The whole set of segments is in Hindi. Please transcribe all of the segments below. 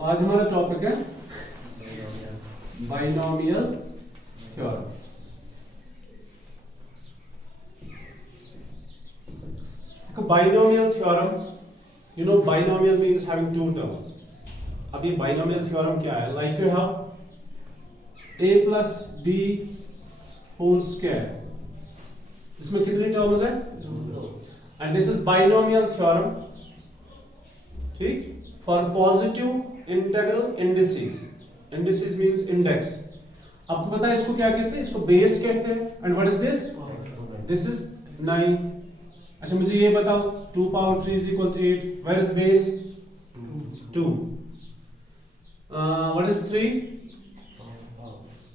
आज हमारा टॉपिक है binomial theorem. Binomial theorem, you know binomial means having two terms. अब ये बाइनोमियल थ्योरम क्या है? Like you have a plus B whole square, इसमें कितने टर्म्स है? And this is binomial theorem, ठीक, for positive integral indices. Indices means index. आपको पता है इसको क्या कहते हैं? इसको बेस कहते हैं। And what is this? This is 9। अच्छा मुझे ये बताओ, 2 power 3 is equal to 8, where is base? 2. What is 3?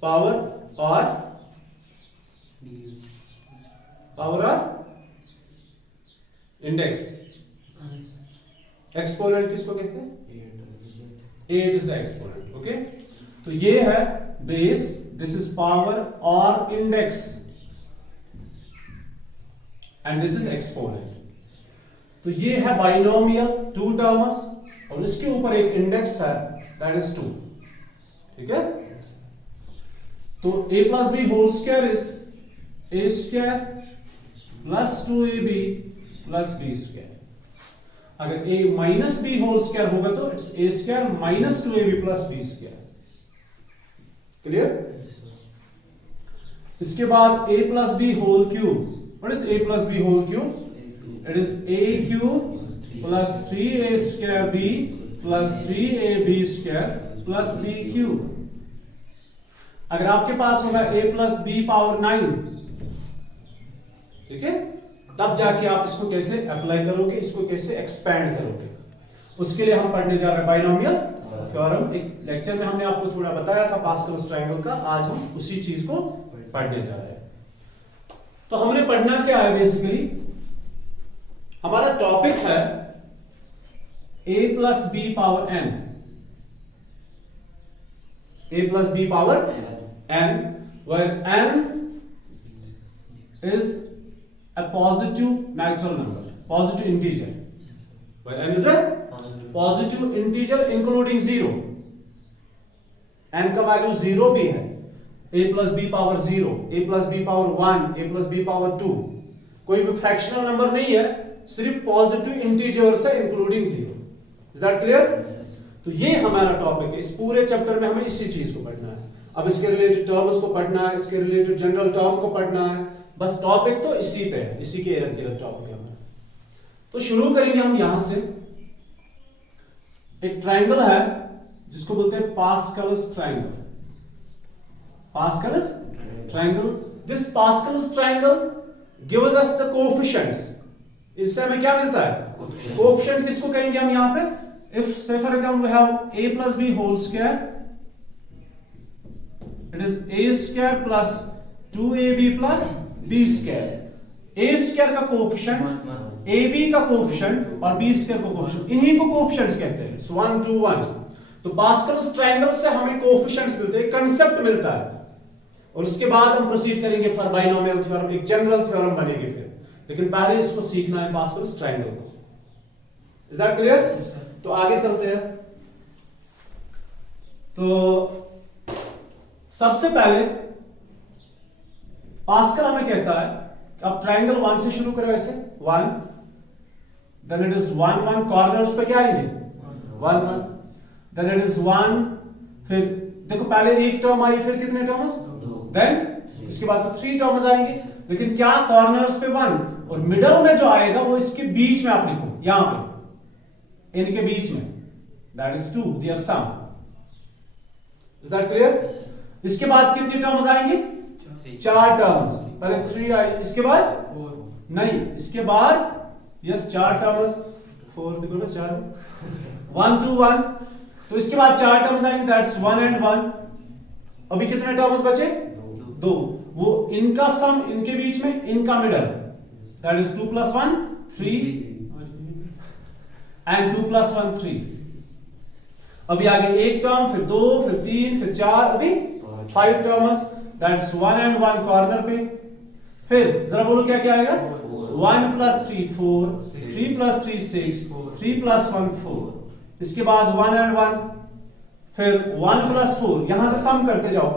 Power or index? Exponent किसको कहते हैं? 8 is the exponent. ओके, तो ये है बेस, दिस इज पावर और index, and this is exponent. तो ये है बाइनोमियल, 2 टर्म्स, और इसके ऊपर एक इंडेक्स है, दैट इज 2। ठीक है, तो a plus B whole square is a square plus 2ab plus b square. अगर a minus B whole square होगा तो it's a square minus 2ab plus b square. Clear? इसके बाद a plus B whole cube. What is a plus B whole cube? It is a cube plus 3a square b plus 3ab square plus b cube. अगर आपके पास होगा a प्लस बी पावर 9, ठीक है, तब जाके आप इसको कैसे अप्लाई करोगे, इसको कैसे एक्सपैंड करोगे, उसके लिए हम पढ़ने जा रहे हैं बाइनोमियल थ्योरम। एक लेक्चर में हमने आपको थोड़ा बताया था पास्कल्स ट्रायंगल का, आज हम उसी चीज को पढ़ने जा रहे हैं। तो हमने पढ़ना क्या है? बेसिकली हमारा टॉपिक है a plus B power n, a plus B power n, where n is a positive natural number, positive integer, where n is a positive integer including 0। n का वैल्यू 0 भी है, a plus B power 0, a plus B power 1, a plus B power 2, कोई भी फ्रैक्शनल नंबर नहीं है, सिर्फ पॉजिटिव इंटीजर से इंक्लूडिंग 0। Is that clear? तो ये हमारा टॉपिक है। इस पूरे चैप्टर में हमें इसी चीज को पढ़ना है। अब इसके रिलेटेड टर्म्स को पढ़ना है, इसके रिलेटेड जनरल टर्म को पढ़ना है, बस टॉपिक तो इसी पे है, इसी के इर्द गिर्द टॉपिक है हमारा। तो शुरू करेंगे हम यहां से। एक ट्रायंगल है जिसको बोलते हैं Pascal's triangle. Pascal's triangle, this Pascal's triangle gives us the coefficients. इससे हमें क्या मिलता है? कोएफिशिएंट किसको कहेंगे हम यहां पे? If say for example we have a plus b whole square, it is a square plus 2ab plus b square। a square का कोएफिशिएंट, ab का कोएफिशिएंट और b square का कोएफिशिएंट, इन्हीं को कोएफिशिएंट्स कहते हैं। It's 1 to 1। तो पास्कल्स ट्रायंगल से हमें कोएफिशिएंट्स मिलते हैं, कंसेप्ट मिलता है, और उसके बाद हम प्रोसीड करेंगे फॉर बाइनोमियल थ्योरम, एक जनरल थ्योरम बनेगी फिर। लेकिन पहले इसको सीखना है पास्कल्स ट्रायंगल को। Is that clear? तो आगे चलते हैं। तो सबसे पहले पास्कल हमें कहता है कि अब ट्रायंगल 1 से शुरू करो, ऐसे 1, देन इट इज 1 1, कॉर्नर्स पे क्या आएंगे? 1 1, देन इट इज 1, फिर देखो पहले एक टर्म आई, फिर कितने टर्म्स? देन इसके बाद तो 3 टर्म्स आएंगे, लेकिन क्या कॉर्नर्स पे 1, और मिडल में जो आएगा वो इसके बीच में आप लिखो, यहां पे इनके बीच में, that is 2, their sum. Is that clear? इसके बाद कितनी टर्म्स आएंगे? 4 टर्म्स। पहले 3 आई, इसके बाद 4 नहीं, इसके बाद यस 4 टर्म्स, 4 देखो ना 4 1 2 1, तो इसके बाद 4 टर्म्स आएंगे, दैट्स 1 and 1। अभी कितने टर्म्स बचे? 2। वो इनका सम इनके बीच में, इनका मिडल, दैट इज 2 + 1 3 and 2 + 1 3। अभी आगे एक टर्म, फिर 2, फिर 3, फिर 4, अभी 5 टर्म्स, दैट्स 1 and 1 कॉर्नर पे। फिर जरा बोलो क्या क्या आएगा? 1 + 3 4, 3 + 3 6, 3 + 1 4। इसके बाद 1 and 1, फिर 1 प्लस 4, यहां से सम करते जाओ,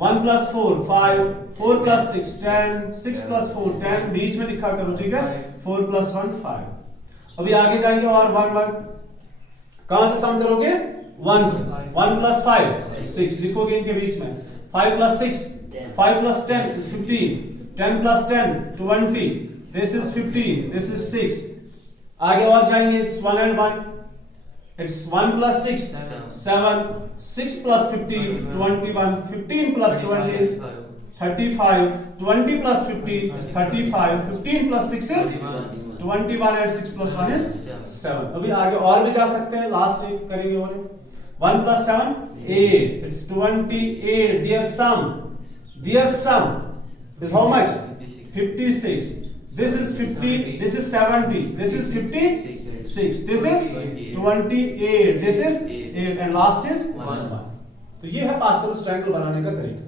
1 प्लस 4 5, 4 प्लस 6 10, 6 प्लस 4 10, बीच में लिखा करो, ठीक है, 4 प्लस 1 5। अभी आगे जाएंगे और 1 1, कहां से सम करोगे, 1 से, 1 प्लस 5 6 लिखोगे इनके बीच में, 5 plus 6 5 plus 10 is 15, 10 plus 10 20, this is 15, this is 6। आगे और जाएंगे, it's 1 and 1, it's 1 plus 6 7, 6 plus 15 21, 15 plus 20 is 35, 20 plus 15 is 35, 15 plus 6 is 21 and 6 plus 1 is 7। अभी आगे और भी जा सकते हैं, लास्ट एक करेंगे और 1 plus 7 8, it's 28, their sum is how much, 56, this is 50, this is 70, this is 56, this is 28, this is 8 and last is 1। तो ये है पास्कल्स ट्रायंगल बनाने का तरीका।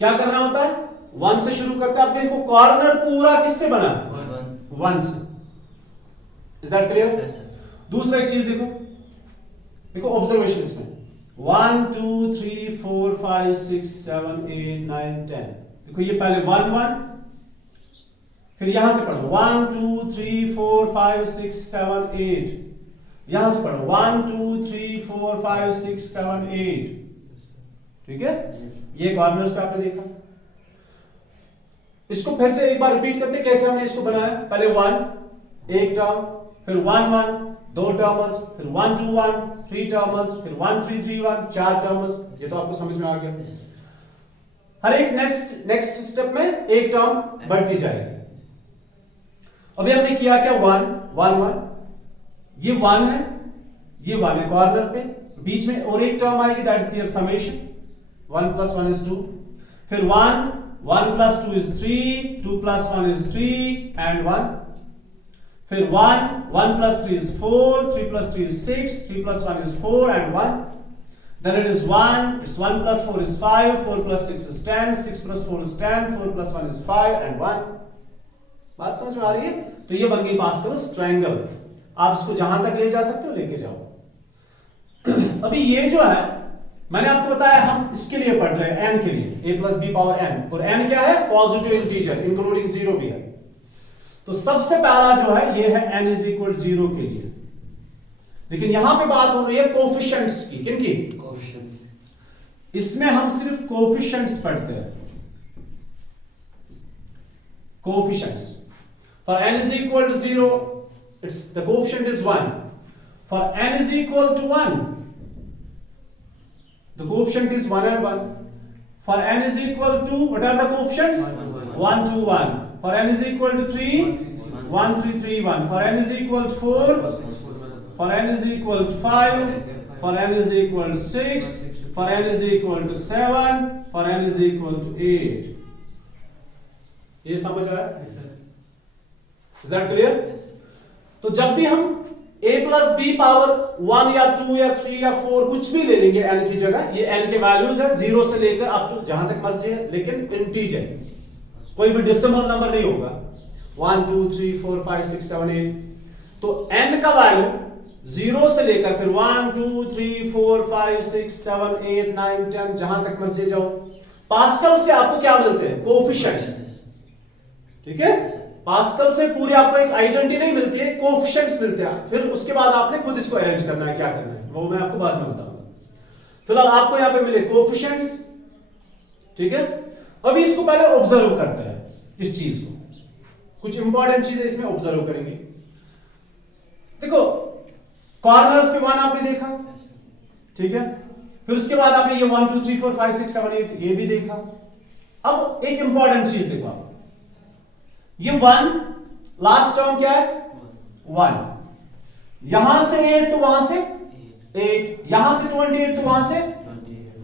क्या करना होता है, 1 से शुरू करते हैं। आप देखो कॉर्नर पूरा किससे बना, 1 से। Is that clear? दूसरा एक चीज देखो, देखो ऑब्जर्वेशन इसमें 1 2 3 4 5 6 7 8 9 10। देखो ये पहले 1 1, फिर यहां से पढ़ो 1 2 3 4 5 6 7 8, यहां से पढ़ो 1 2 3 4 5 6 7 8, ठीक है। ये कॉर्नर्स पे आपने देखा। इसको फिर से एक बार रिपीट करते, कैसे हमने इसको बनाया, पहले 1 एक टर्म, फिर 1 1 2 टर्म्स, फिर 1 2 1 3 टर्म्स, फिर 1 3 3 1 4 टर्म्स। ये तो आपको समझ में आ गया। हर एक नेक्स्ट स्टेप में एक टर्म बढ़ती जाएगी। अभी हमने किया क्या, 1 1 1, ये 1 है, ये 1 है कॉर्नर पे, बीच में और एक टर्म आएगी, that is their summation, 1 plus 1 is 2, फिर 1 1 plus 2 is 3, 2 plus 1 is 3 and 1, फिर 1 1 plus 3 is 4, 3 plus 3 is 6, 3 plus 1 is 4 and 1, then it is 1, it's 1 plus 4 is 5, 4 plus 6 is 10, 6 plus 4 is 10, 4 plus 1 is 5 and 1। बात समझ में आ रही है? तो ये बन गई पास्कल्स ट्रायंगल। आप इसको जहां तक ले जा सकते हो लेके जाओ। अभी ये जो है मैंने आपको बताया, हम इसके लिए पढ़ रहे हैं, n के लिए, a plus B power n, और n क्या है, पॉजिटिव इंटीजर इंक्लूडिंग 0 भी है। तो सबसे पहला जो है ये है n इज इक्वल 0 के लिए। लेकिन यहां पे बात हो रही है कोफिशिएंट्स की, किनकी, कोफिशिएंट्स। इसमें हम सिर्फ कोफिशिएंट्स पढ़ते हैं, coefficients. For n is equal to 0 it's the coefficient is 1, for n is equal to 1 the coefficient is 1 and 1, for n is equal to, what are the coefficients, 1 2 1, for n is equal to 3 1 3 3 1, for n is equal to 4, for n is equal to 5, for n is equal to 6, for n is equal to 7, for n is equal to 8। ये समझ आया? Is that clear? तो जब भी हम a प्लस बी पावर 1 या 2 या 3 या 4 कुछ भी ले लेंगे n की जगह, ये n के वैल्यूज है 0 से लेकर अप टू जहां तक मर्जी है, लेकिन इंटीजर, कोई भी डेसिमल नंबर नहीं होगा, 1 2 3 4 5 6 7 8। तो n का वैल्यू 0 से लेकर फिर 1 2 3 4 5 6 7 8 9 10 जहां तक मर्जी जाओ। पास्कल से आपको क्या मिलते हैं, कोफिशिएंट्स, ठीक है। पास्कल से पूरी आपको एक आइडेंटिटी नहीं मिलती है, कोफिशिएंट्स मिलते हैं। फिर उसके बाद आपने खुद इसको अरेंज करना है, क्या करना है वो मैं आपको बाद में बताऊंगा। फिलहाल आपको यहां पे मिले कोफिशिएंट्स, ठीक है। अभी इसको पहले ऑब्जर्व करते हैं, इस चीज को, कुछ इंपॉर्टेंट चीजें इसमें ऑब्जर्व करेंगे। देखो कॉर्नर्स पे 1 आपने देखा, ठीक है। फिर उसके बाद आपने ये 1 2 3 4 5 6 7 8 ये भी देखा। अब एक इंपॉर्टेंट चीज देखो आप, ये 1 लास्ट टर्म क्या है, 1, यहां से 8 तो वहां से 8, यहां से 28 तो वहां से,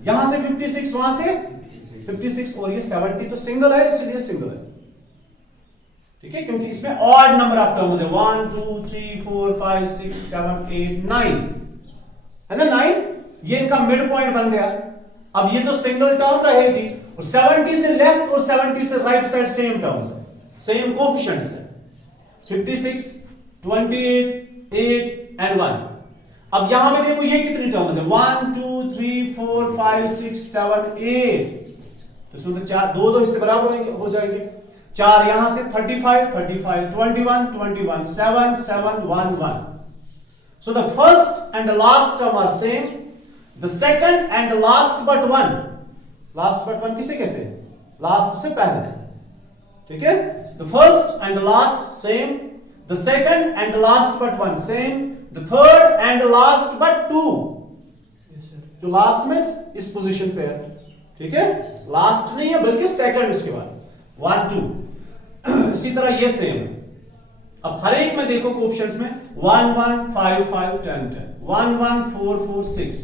यहां से 56 वहां से 56, और ये 70 तो सिंगल है, इसलिए सिंगल है, ठीक है, क्योंकि इसमें ऑड नंबर ऑफ टर्म्स है, 1 2 3 4 5 6 7 8 9 है ना, 9 ये इनका मिड पॉइंट बन गया। अब ये तो सिंगल टर्म रहेगी, और 70 से लेफ्ट और 70 से राइट साइड सेम टर्म्स है, सेम कोफिशिएंट्स है, 56 28 8 and 1। अब यहां पे देखो ये कितनी टर्म्स है, 1 2 3 4 5 6 7 8, तो इसमें तो चार दो हिस्से बराबर हो जाएंगे। 4 यहां से 35 35 21 21 7 7 1 1। So the first and the last term are same. The second and the last but one, last but one किसे कहते हैं? Last से पहले, ठीक है? The first and the last same. The second and the last but one same. The third and the last but two. जो लास्ट में इस पोजीशन पे है, ठीक है? लास्ट नहीं है बल्कि सेकंड उसके बाद 1 2। इसी तरह ये सेम है। अब हर एक में देखो ऑप्शंस में 1 1 5 5 10 10 1 1 4 4 6,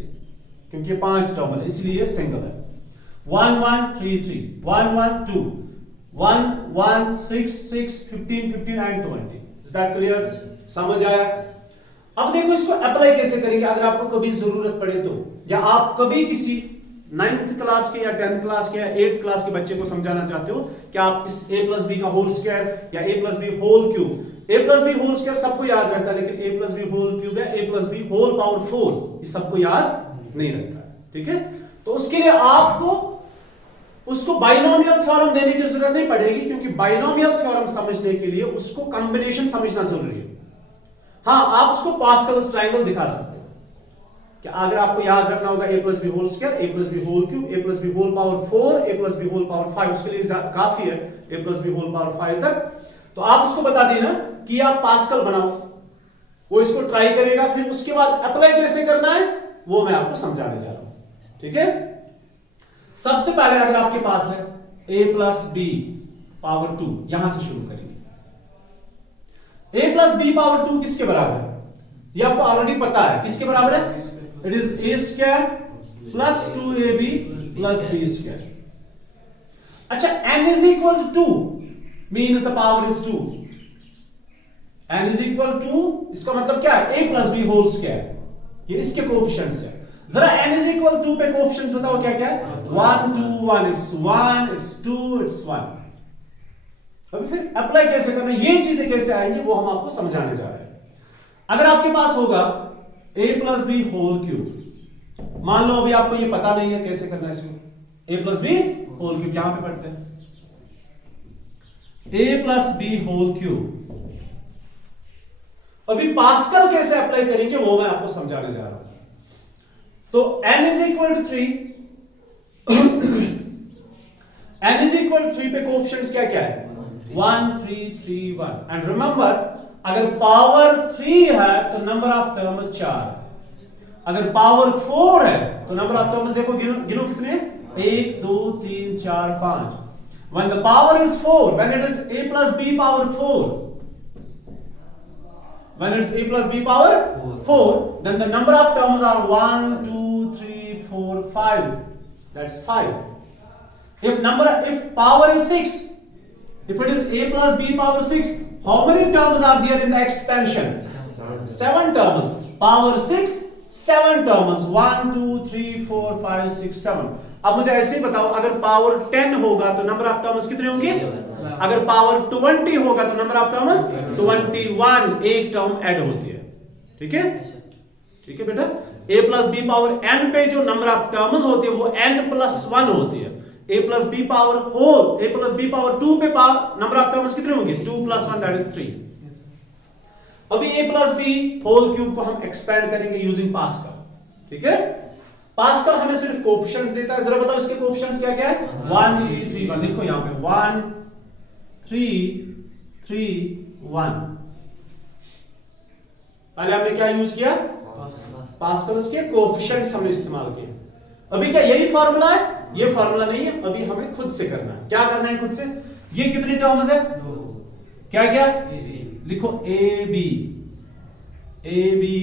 क्योंकि 5 टर्म है इसलिए ये सिंगल है। 1 1 3 3 1 1 2 1 1 6 6 15 15 and 20। Is that clear? समझ आया? अब देखो इसको अप्लाई कैसे करेंगे अगर आपको कभी जरूरत पड़े तो, या आप कभी किसी 9th क्लास के या 10th क्लास के या 8th क्लास के बच्चे को समझाना चाहते हो कि आप इस a प्लस बी का होल स्क्वायर या a plus B whole cube, a plus B whole square सबको याद रहता है, लेकिन a plus B whole cube है a plus B whole power 4, ये सबको याद नहीं रहता है, ठीक है? तो उसके लिए आपको उसको बाइनोमियल थ्योरम देने की जरूरत नहीं पड़ेगी, क्योंकि बाइनोमियल थ्योरम समझने के लिए उसको कॉम्बिनेशन समझना जरूरी है। हाँ, आप उसको पास्कल्स ट्रायंगल दिखा सकते हो कि अगर आपको याद रखना होगा a plus B whole square, a plus B whole cube, a plus B whole power 4, a plus B whole power 5, उसके लिए काफी है a plus B whole power 5 तक। तो आप उसको बता देना कि आप पास्कल बनाओ, वो इसको ट्राई करेगा, फिर उसके बाद अप्लाई कैसे करना है वो मैं आपको समझाने जा रहा हूं, ठीक है? सबसे पहले अगर आपके पास है a प्लस बी पावर 2, यहां से शुरू करेंगे। a प्लस बी पावर 2 किसके बराबर है? ये आपको ऑलरेडी पता है, किसके बराबर है? It is a square plus 2ab plus b square. अच्छा, n is equal to 2 means the power is 2। n is equal to, इसका मतलब क्या है? a plus B whole square, ये इसके कोएफिशिएंट्स है। जरा n इज इक्वल टू पे कोएफिशिएंट्स बताओ क्या क्या है? 1 2 1, इट्स 1 इट्स 2 इट्स 1। अभी फिर अप्लाई कैसे करना है, ये चीजें कैसे आएंगी वो हम आपको समझाने जा रहे हैं। अगर आपके पास होगा a plus B whole cube, मान लो अभी आपको ये पता नहीं है कैसे करना है इसको, a plus B whole cube यहां पे पढ़ते हैं, a plus B whole cube. अभी पास्कल कैसे अप्लाई करेंगे वो मैं आपको समझाने जा रहा हूं। तो n is equal to 3, n is equal to 3 पे कोएफिशिएंट्स क्या क्या है? 1 3 3 1। एंड रिमेंबर, अगर पावर 3 है तो नंबर ऑफ टर्म्स 4, अगर पावर 4 है तो नंबर ऑफ टर्म्स देखो, गिनो कितने? 1 2 3 4 5। When the power is 4, when it is a plus b power 4, when it's a plus b power 4, then the number of terms are 1 2 3 4 5. That's 5. If power is 6, if it is a plus b power 6, how many terms are there in the expansion? 7 terms. Power 6, 7 terms. 1 2 3 4 5 6 7। अब मुझे ऐसे ही बताओ, अगर पावर 10 होगा तो नंबर ऑफ टर्म्स कितने होंगे? अगर पावर 20 होगा तो नंबर ऑफ टर्म्स 21, एक टर्म ऐड होती है, ठीक है? ठीक है बेटा, a plus B power n पे जो नंबर ऑफ टर्म्स होती है वो n प्लस 1 होती है। a plus B power whole, a plus B power 2 पे नंबर ऑफ टर्म्स कितने होंगे? 2 प्लस 1 दैट इज 3। अभी a plus B whole cube को हम एक्सपेंड करेंगे यूजिंग पास्कल, ठीक है? पास्कल हमें सिर्फ कोएफिशिएंट्स देता है, जरा बताओ इसके कोएफिशिएंट्स क्या क्या है? 1 3 3 1। देखो यहां पे 1 3 3 1। पहले हमने क्या यूज किया? पास्कल के कोएफिशिएंट्स हमने इस्तेमाल किए। अभी क्या यही फार्मूला है? ये फार्मूला नहीं है, अभी हमें खुद से करना है। क्या करना है खुद से? ये कितनी टर्म्स है? क्या क्या? लिखो A B A B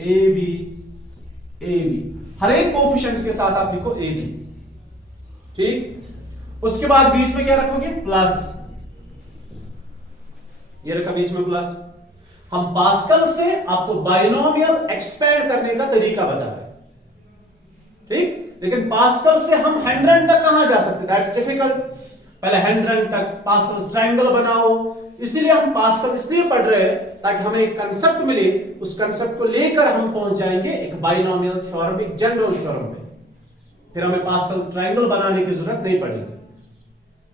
A B A B, हर एक कोएफिशिएंट के साथ आप लिखो ए बी, ठीक? उसके बाद बीच में क्या रखोगे? प्लस, ये रखा बीच में प्लस। हम पास्कल से आपको बाइनोमियल एक्सपेंड करने का तरीका बता रहे हैं, ठीक? लेकिन पास्कल से हम 100 तक कहां जा सकते? That's difficult. पहले हैंड रन तक पास्कल ट्रायंगल बनाओ। इसलिए हम पास्कल इसलिए पढ़ रहे हैं ताकि हमें एक कंसेप्ट मिले, उस कंसेप्ट को लेकर हम पहुंच जाएंगे एक बाइनोमियल थ्योरम, एक जनरल थ्योरम पे। फिर हमें पास्कल ट्रायंगल बनाने की जरूरत नहीं पड़ेगी,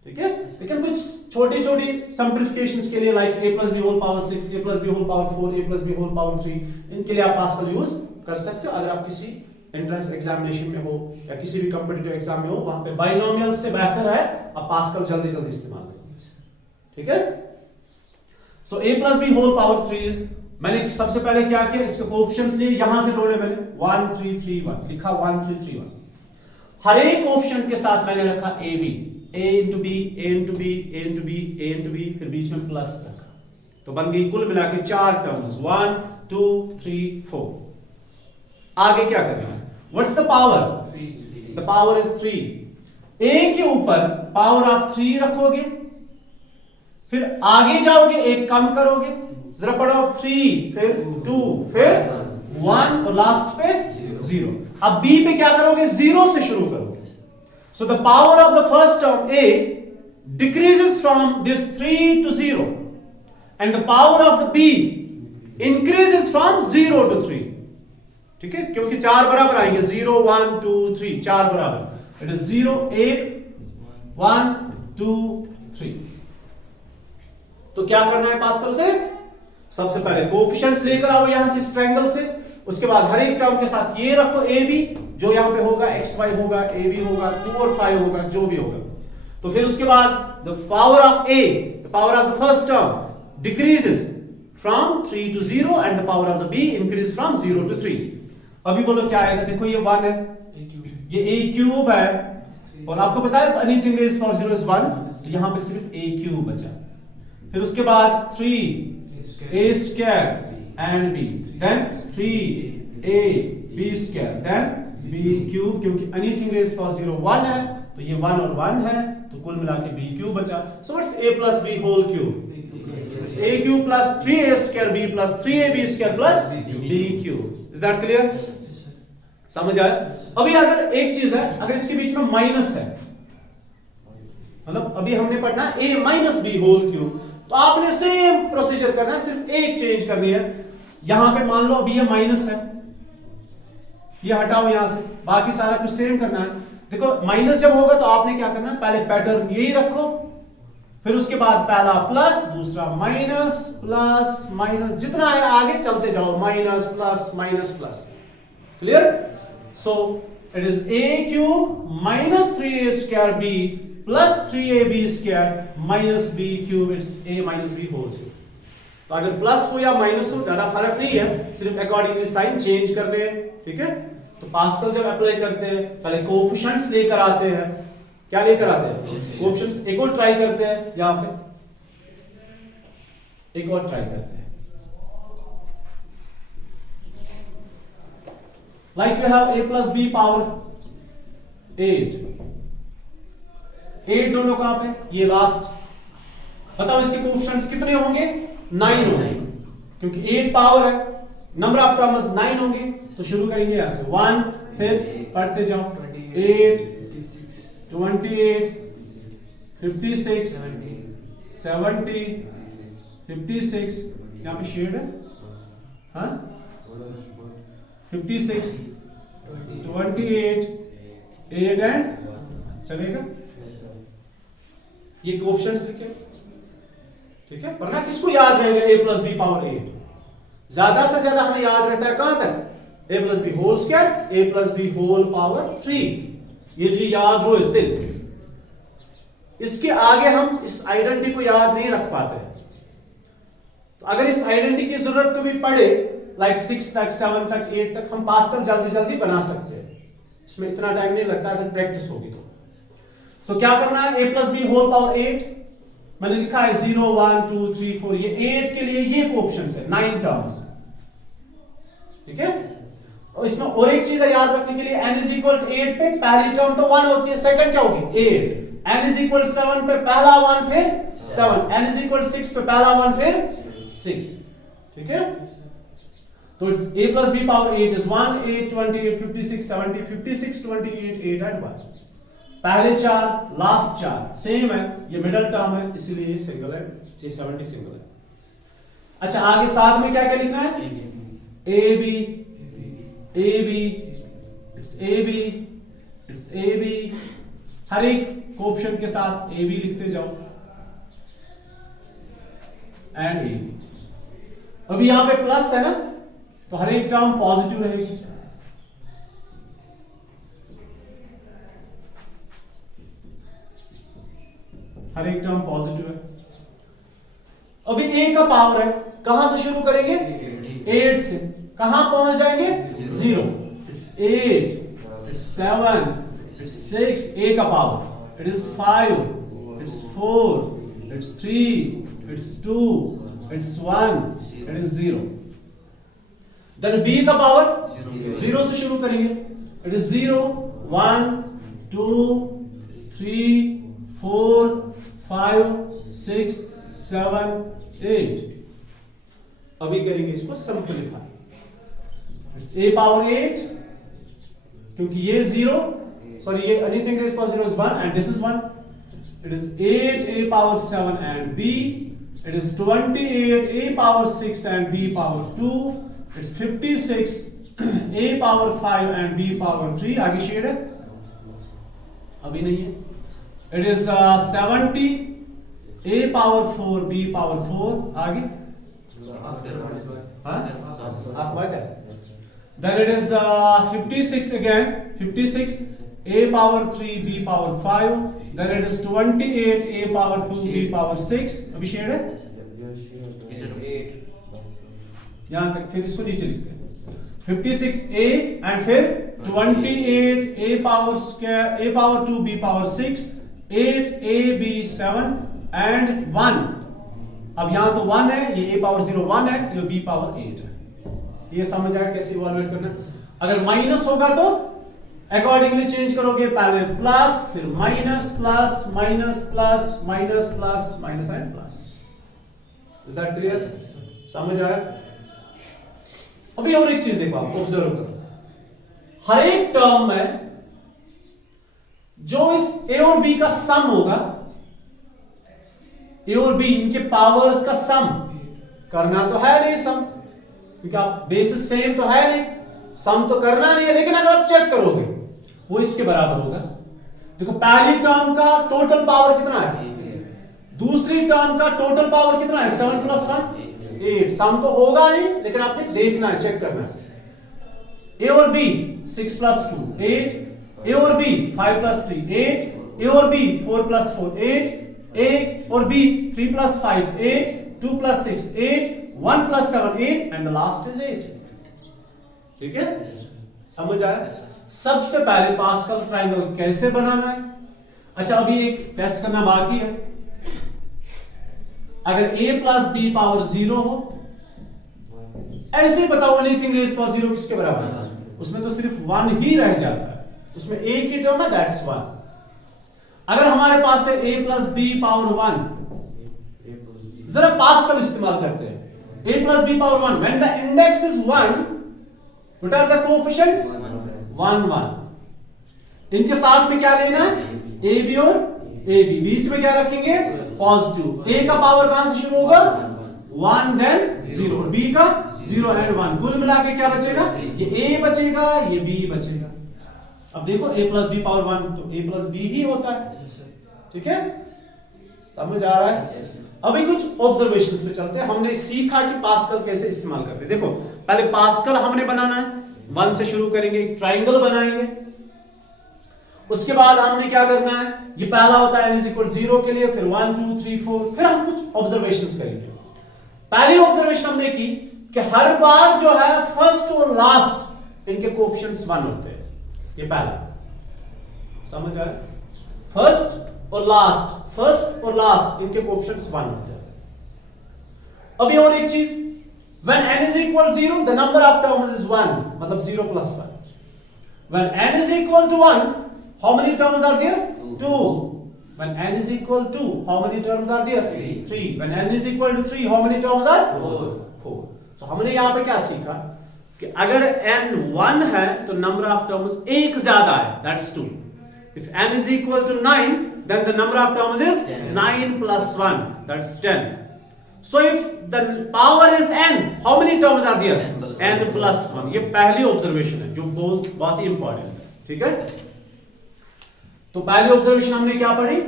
ठीक है। लेकिन कुछ छोटी छोटी सिंप्लीफिकेशंस के लिए like a plus B whole power 6, a plus B whole power 4, a plus B whole power 3, इनके लिए आप पास्कल यूज कर सकते हो। अगर आप किसी एंट्रेंस एग्जामिनेशन में हो या किसी भी कॉम्पिटिटिव एग्जाम में हो, वहां पे बाइनोमियल से बेहतर है आप पास्कल जल्दी जल्दी इस्तेमाल करें, ठीक है। So a plus B whole power 3 मैंने सबसे पहले क्या किया, इसके कोएफिशिएंट्स लिए, यहां से जोड़े मैंने 1 3 3 1 लिखा, 1 3 3 1। हर एक कोएफिशिएंट के साथ मैंने रखा a b, a into b, a into b, a into b, a into b, फिर बीच में प्लस रखा, तो बन गई कुल मिला के 4 टर्म्स 1 2 3 4। आगे क्या करना है, what's the power, the power is 3। a के ऊपर पावर आप 3 रखोगे, फिर आगे जाओगे, एक कम करोगे, जरा पढ़ो, 3 फिर 2 फिर 1 और लास्ट पे 0। अब b पे क्या करोगे, 0 से शुरू करोगे। So the power of the first term a decreases from this 3 to 0 and the power of the b increases from 0 to 3, ठीक है, क्योंकि 4 बराबर आएंगे, 0 1 2 3 4 बराबर, इट इज 0 8 1 2 3। तो क्या करना है पास्कल से, सबसे पहले कोएफिशिएंट्स लेकर आओ यहां से इस ट्रायंगल से, उसके बाद हर एक टर्म के साथ ये रखो a b, जो यहां पे होगा x y होगा, a b होगा, 2 और 5 होगा, जो भी होगा। तो फिर उसके बाद the power of a, the power of the first term decreases from 3 to 0 and the power of the b increase from 0 to 3। अभी बोलो क्या आएगा, देखो ये 1 है, ये a क्यूब है, और आपको पता है एनीथिंग रेज्ड पावर 0 इज 1, तो यहां पे सिर्फ a क्यूब बचा। फिर उसके बाद 3 a square and b, then 3 a b square, then b cube, क्योंकि एनीथिंग रेज्ड पावर 0 1 है, तो ये 1 और 1 है, तो कुल मिला के b क्यूब बचा। So it's a plus b whole cube, it's a cube plus 3a square b plus 3ab square plus b cube. Is that clear, समझ आया। अभी अगर एक चीज है, अगर इसके बीच में माइनस है, मतलब अभी हमने पढ़ना a minus b whole cube, तो आपने सेम प्रोसीजर करना है, सिर्फ एक चेंज करनी है। यहां पे मान लो अभी ये माइनस है, ये हटाओ यहां से, बाकी सारा कुछ सेम करना है। देखो माइनस जब होगा तो आपने क्या करना है, पहले पैटर्न यही रखो, फिर उसके बाद पहला प्लस, दूसरा माइनस प्लस माइनस, जितना है आगे चलते जाओ, minus plus minus plus. Clear. So it is a cube minus 3a square b plus 3ab square minus b cube, it's a minus b whole. तो अगर प्लस हो या माइनस हो ज्यादा फर्क नहीं है, सिर्फ अकॉर्डिंगली साइन चेंज कर रहे हैं, ठीक है। तो पास्कल जब अप्लाई करते हैं पहले कोएफिशिएंट्स लेकर आते हैं, क्या लेकर आते हैं, कोएफिशिएंट्स। एक और ट्राई करते हैं, यहां पे एक और ट्राई करते हैं, like you have a plus b power 8 दोनों कहां पे, ये लास्ट, बताओ इसके कोएफिशिएंट्स कितने होंगे, 9 होंगे, क्योंकि 8 पावर है, नंबर ऑफ टर्म्स 9 होंगे। तो शुरू करेंगे यहां से 1, फिर पढ़ते जाओ 8 28 56 70 56, यहां पे शेड है, हाँ 56 28 8 एंड चलेगा, ये कोएफिशिएंट्स लिखे, ठीक है। वरना किसको याद रहेगा a प्लस बी पावर 8, ज्यादा से ज्यादा हमें याद रहता है कहां तक, a plus B whole square, a plus B whole power 3, ये याद रो इस दिन। इसके आगे हम इस आइडेंटिटी को याद नहीं रख पाते, तो अगर इस आइडेंटिटी की जरूरत कभी पड़े, लाइक 6 तक 7 तक 8 तक, हम पास्कल जल्दी जल्दी बना सकते हैं, इसमें इतना टाइम नहीं लगता अगर प्रैक्टिस होगी तो क्या करना है, a plus B whole power 8, मैंने लिखा है 0 1 2 3 4, ये 8 के लिए ये कोएफिशिएंट्स है, 9 टर्म्स, ठीक है। और इसमें और एक चीज है याद रखने के लिए, n इज इक्वल टू 8 पे पहली टर्म तो 1 होती है, सेकंड क्या होगी 8, n इज इक्वल 7 पे पहला 1 फिर 7, n इज इक्वल 6 पे पहला 1 फिर 6, ठीक है। तो it's a plus B power 8 is 1 8 28 56 70 56 28 8 and 1। पहले 4 लास्ट 4 सेम है, ये मिडिल टर्म है इसलिए ये सिंगल है, ये 70 सिंगल है। अच्छा आगे साथ में क्या क्या लिखना है, A B it's A B, हर एक कोऑफिशिएंट के साथ ए बी लिखते जाओ एंड ए बी। अभी यहां पे प्लस है ना, तो हर एक टर्म पॉजिटिव रहेगी। हर एक टर्म पॉजिटिव है। अभी ए का पावर है, कहां से शुरू करेंगे, 8 से, कहां पहुंच जाएंगे 0। इट्स 8, इट्स 7, इट्स 6, ए का power, it is 5, it's 4, it's 3, it's 2, it's 1, it is 0। Then B का पावर 0 से शुरू करेंगे, इट इज 0, 1, 2, 3, 4, 5, 6, 7, 8। अभी करेंगे इसको सिंपलीफाई, इट्स ए पावर 8, क्योंकि ये 0, सॉरी ये anything rays power 0 is 1 and this is 1, it is 8 a power 7 and b, it is 28 a power 6 and b power 2, it's 56 a power 5 and b power 3। आगे शेड है, अभी नहीं है। It is 70 a power 4 b power 4, आगे आप बात है। Then it is 56 again, 56 a power 3 b power 5, then it is 28 a power 2 b power 6। अभी शेड है यहां तक, फिर इसको नीचे लिखते हैं 56 a एंड फिर 28 a power square a power 2 b power 6, 8 a b 7 and 1। अब यहां तो 1 है, ये a पावर 0 1 है, ये b पावर 8 है। ये समझ आया कैसे इवैल्यूएट करना। अगर माइनस होगा तो अकॉर्डिंगली चेंज करोगे, पहले प्लस फिर minus plus minus plus minus plus minus and plus. Is that clear, समझ आया। अभी और एक चीज देखो, आप ऑब्जर्व करो, हर एक टर्म में जो इस ए और बी का सम होगा, ए और बी इनके पावर्स का सम करना तो है नहीं सम, क्योंकि आप बेसिस सेम तो है नहीं, सम तो करना नहीं है, लेकिन अगर आप चेक करोगे वो इसके बराबर होगा। देखो पहली टर्म का टोटल पावर कितना है, दूसरी टर्म का टोटल पावर कितना है, 7 + 1 8। सम तो होगा नहीं, लेकिन आपने देखना है, चेक करना है। ए और बी 6 + 2 8, ए और बी 5 + 3 8, ए और बी 4 + 4 8, ए और B 3 + 5 8, 2 + 6 8, 1 + 7 8 and the last is 8। ठीक है, समझ आया। सबसे पहले पास्कल ट्रायंगल कैसे बनाना है। अच्छा अभी एक टेस्ट करना बाकी है। अगर a + b पावर 0 हो, ऐसे बताओ एनीथिंग रेज़ पावर 0 किसके बराबर है, उसमें तो सिर्फ 1 ही रह जाता है, उसमें एक ही टर्म है, दैट्स 1। अगर हमारे पास है a + b पावर 1, जरा पास्कल इस्तेमाल करते हैं। a + b power 1, when the index is 1, what are the coefficients 1 1। इनके साथ में क्या लेना है, a b और a b, बीच में क्या रखेंगे पॉजिटिव। a का पावर कहां से शुरू होगा 1 देन 0, और b का 0 एंड 1, कुल मिला के क्या बचेगा, ये a बचेगा, ये b बचेगा। अब देखो a + b पावर 1 तो a + b ही होता है। ठीक है, समझ आ रहा है। अभी कुछ ऑब्जर्वेशंस पे चलते हैं। हमने सीखा कि पास्कल कैसे इस्तेमाल करते हैं। देखो पहले पास्कल हमने बनाना है, 1 से शुरू करेंगे, एक ट्राइंगल बनाएंगे। उसके बाद हमने क्या करना है, ये पहला होता है n = 0 के लिए, फिर 1 2 3 4, फिर हम कुछ ऑब्जर्वेशंस करेंगे। पहली ऑब्जर्वेशन हमने की कि हर बार जो है फर्स्ट और लास्ट इनके कोएफिशिएंट्स 1 होते हैं। ये पहला, समझ आया। फर्स्ट और लास्ट इनके कोएफिशिएंट्स 1 होते हैं। अभी और एक चीज, when n is equal to 0 the number of terms is 1, मतलब 0 + 1। when n is equal to 1 how many terms are there, 2। when n is equal to how many terms are there, 3। when n is equal to 3 how many terms are, 4। तो हमने यहां पे क्या सीखा कि अगर n 1 है तो नंबर ऑफ टर्म्स एक ज्यादा है, that's 2। If n is equal to 9, then the number of terms is 9 plus 1, that's 10. So if the power is n, how many terms are there? n plus 1. ये पहली ऑब्जर्वेशन है जो बहुत ही इंपॉर्टेंट है, ठीक है? तो पहली ऑब्जर्वेशन हमने क्या पढ़ी?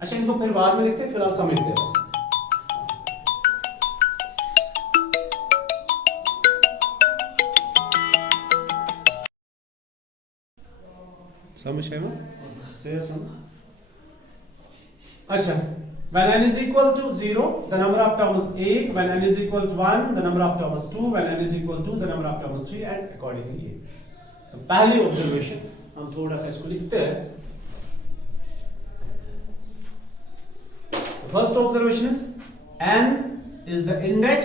अच्छा, इनको फिर बाद में लिखते हैं, फिलहाल समझते हैं बस। समझ है ना? अच्छा, when n is equal to 0, the number of terms 8, when n is equal to 1, the number of terms 2, when n is equal to, the number of terms 3, and accordingly. तो पहली ऑब्जर्वेशन हम थोड़ा सा इसको लिखते हैं। First observation is n is the index,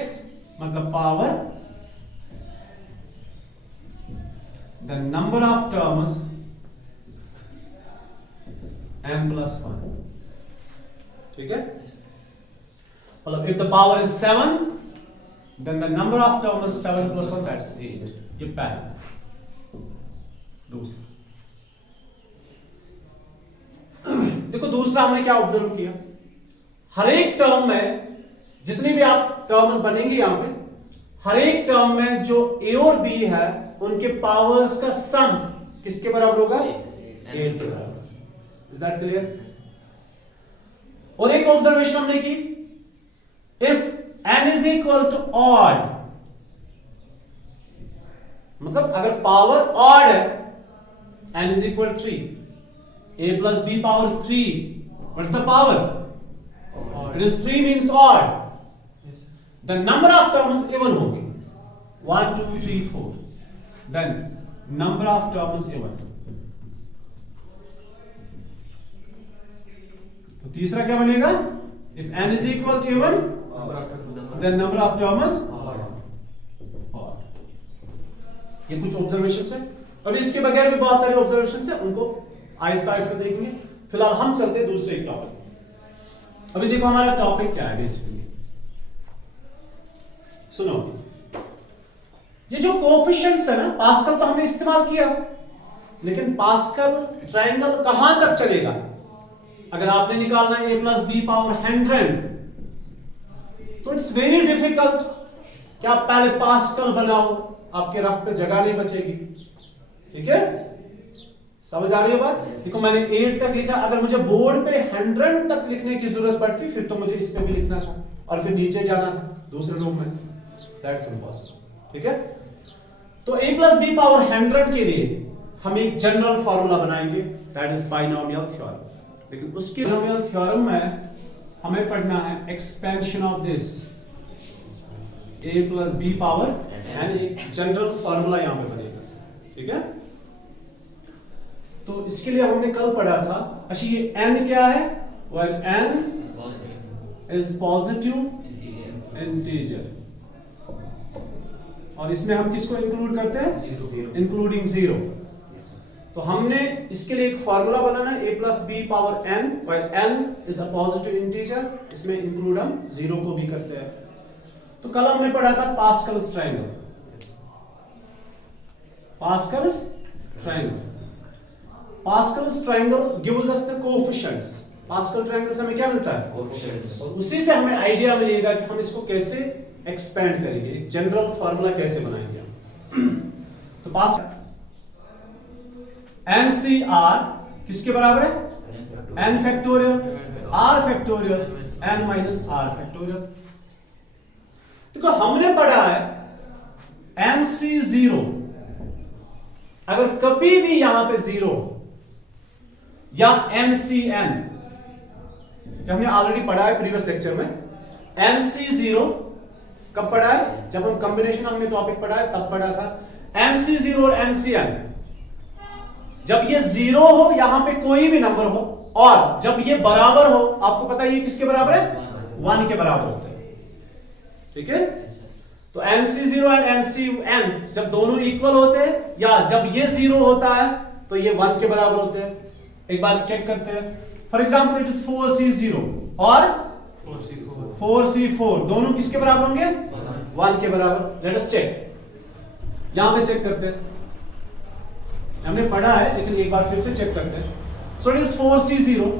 मतलब power, the number of terms n plus 1, ठीक है? मतलब if the power is 7, then the number of terms is 7 plus 1, that's 8. ये पहला। दूसरा, देखो दूसरा हमने क्या ऑब्जर्व किया? हर एक टर्म में जितनी भी आप टर्म्स बनेंगे यहां पे, हर एक टर्म में जो a और b है उनके पावर्स का सम किसके बराबर होगा? 8 के बराबर। Is that clear? और एक ऑब्जर्वेशन हमने की, if n is equal to odd, मतलब अगर पावर ऑड है, n is equal to 3, a plus b power 3, what's the power? It is 3 means odd. The number of terms even होंगे, 1 2 3 4, then number of terms even. तो तीसरा क्या बनेगा? If n is equal to even, then number of terms odd. ये कुछ ऑब्जर्वेशंस है। अब इसके बगैर भी बहुत सारे ऑब्जर्वेशंस है, उनको आहिस्ता आहिस्ता देखेंगे। फिलहाल हम चलते हैं दूसरे एक टॉपिक। अभी देखो हमारा टॉपिक क्या है बेसिकली, सुनो। ये जो कोएफिशिएंट्स है ना, पास्कल तो हमने इस्तेमाल किया, लेकिन पास्कल ट्रायंगल कहां तक चलेगा? अगर आपने निकालना है a plus b पावर 100, तो इट्स वेरी डिफिकल्ट कि आप पहले पास्कल बनाओ, आपके रफ पे जगह नहीं बचेगी, ठीक है? समझ आ रही है बात? देखो मैंने 8 तक लिखा, अगर मुझे बोर्ड पे 100 तक लिखने की जरूरत पड़ती फिर तो मुझे इस पे भी लिखना था और फिर नीचे जाना था दूसरे रूम में, दैट्स इम्पॉसिबल, ठीक है? तो a plus b पावर 100 के लिए हम एक जनरल फॉर्मूला बनाएंगे, दैट इज बाइनोमियल थ्योरम। लेकिन उसके बाइनोमियल थ्योरम में हमें पढ़ना है expansion of this a plus b power n, एक जनरल फॉर्मूला यहां पे बनेगा, ठीक है? तो इसके लिए हमने कल पढ़ा था। अच्छा, ये n क्या है? When n is positive integer, और इसमें हम किसको इंक्लूड करते हैं? इंक्लूडिंग 0। तो हमने इसके लिए एक फॉर्मूला बनाना है, a plus b power n, while n is a positive integer, इसमें इंक्लूड हम 0 को भी करते हैं। तो कल हमने पढ़ा था Pascal's triangle. Pascal's triangle, Pascal's triangle gives us the coefficients. Pascal triangle से हमें क्या मिलता है? कोएफिशिएंट्स। और उसी से हमें आइडिया मिलेगा कि हम इसको कैसे एक्सपेंड करेंगे, एक जनरल फार्मूला कैसे बनाएंगे हम। तो पास NCR किसके बराबर है? n factorial r factorial n minus r factorial. देखो हमने पढ़ा है NC0, अगर कभी भी यहां पे 0 या NCN, जो हमने ऑलरेडी पढ़ा है प्रीवियस लेक्चर में, NC0 कब पढ़ा है? जब हम कॉम्बिनेशन हमने टॉपिक पढ़ा है तब पढ़ा था। NC0 और NCN, जब ये 0 हो, यहां पे कोई भी नंबर हो, और जब ये बराबर हो, आपको पता है ये किसके बराबर है? 1 के बराबर होता है, ठीक है? तो NC0 और NCN जब दोनों इक्वल होते हैं, या जब ये 0 होता है तो ये 1 के बराबर होते हैं। एक बार चेक करते हैं। For example it is 4C0 और 4C4, दोनों किसके बराबर होंगे? 1 के बराबर। लेट अस चेक, यहां पे चेक करते हैं। हमने पढ़ा है लेकिन एक बार फिर से चेक करते हैं। सो इट इज 4c0.